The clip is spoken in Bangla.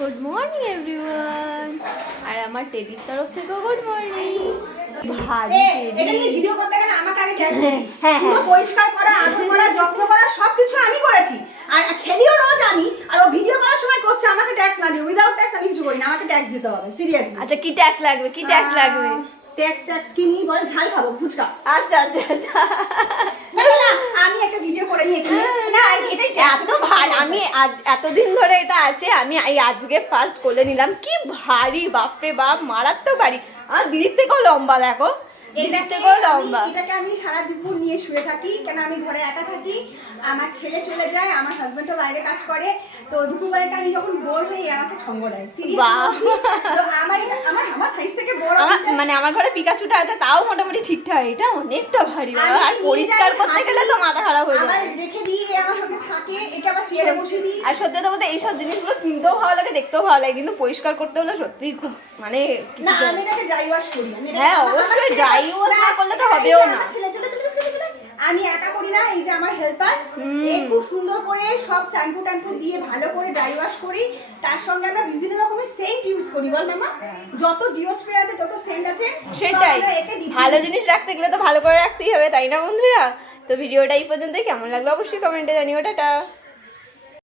Good morning everyone. আর আমার টেডির তরফ থেকেও গুড মর্নিং। ভারী এটা নিয়ে ভিডিও করতে গেলে আমাকে আগে ট্যাক্স দিই। পুরো পরিষ্কার করা, আদর করা, যত্ন করা সবকিছু আমি করেছি। আর খেলিও রোজ আমি, আর ও ভিডিও করার সময় করছে আমাকে ট্যাক্স না দিয়ে। উইদাউট ট্যাক্স আমি কিছু করি না, আমাকে ট্যাক্স দিতে হবে সিরিয়াসলি। আচ্ছা কি ট্যাক্স লাগবে, কি ট্যাক্স লাগবে? ট্যাক্স কি নিয়ে বল? ঝাল খাবো, ফুচকা। আচ্ছা আচ্ছা আচ্ছা না না, আমি একটা ভিডিও করে নিয়ে এখানে না, এটাই এত ভারী। আমি আজ এতদিন ধরে এটা আছে, আমি এই আজকে ফার্স্ট করে নিলাম। কি ভারী, বাপরে বাপ, মারাত্মক ভারী। আমার দিদির থেকেও লম্বা, দেখো এটাকে আমি সারা দুপুর নিয়ে শুয়ে থাকি, কেন আমি ঘরে একা থাকি, আমার ছেলে চলে যায়, আমার হাজবেন্ডও বাইরে কাজ করে, তো দুপুরবেলাটা আমি যখন বোর হই আমাকে সঙ্গ দেয়। তো আমার সাইজ থেকে বড়, মানে আমার ঘরে পিকাচুটা আছে, তাও মোটামুটি ঠিকঠাক। এটা অনেকটা ভারী, আর পরিষ্কার করতে গেলে তো মাথা খারাপ হয়ে যায়। রেখে দিই, আমার সঙ্গে থাকে, এটা আবার চেয়ারে বসিয়ে দিই। আর সত্যি কথা বলতে এইসব জিনিসগুলো কিনতেও ভালো লাগে, দেখতেও ভালো লাগে, কিন্তু পরিষ্কার করতে হলে সত্যিই খুব মানে না, আমি এটাকে ড্রাই ওয়াশ করি। হ্যাঁ অবশ্যই, ড্রাই ওয়াশ না করলে তো হবেও না। আমি একা করি না, এই যে আমার হেল্পার, এই খুব সুন্দর করে সব শ্যাম্পু ট্যাম্পু দিয়ে ভালো করে ড্রাই ওয়াশ করি। তার সঙ্গে আমরা বিভিন্ন রকমের সেন্ট ইউজ করি, বল মামা? যত ডিও স্প্রে আছে, যত সেন্ট আছে, সেটাই। ভালো জিনিস রাখতে গেলে তো ভালো করে রাখতেই হবে, তাই না বন্ধুরা? তো ভিডিওটা এই পর্যন্তই। কেমন লাগলো অবশ্যই কমেন্টে জানিও। টাটা।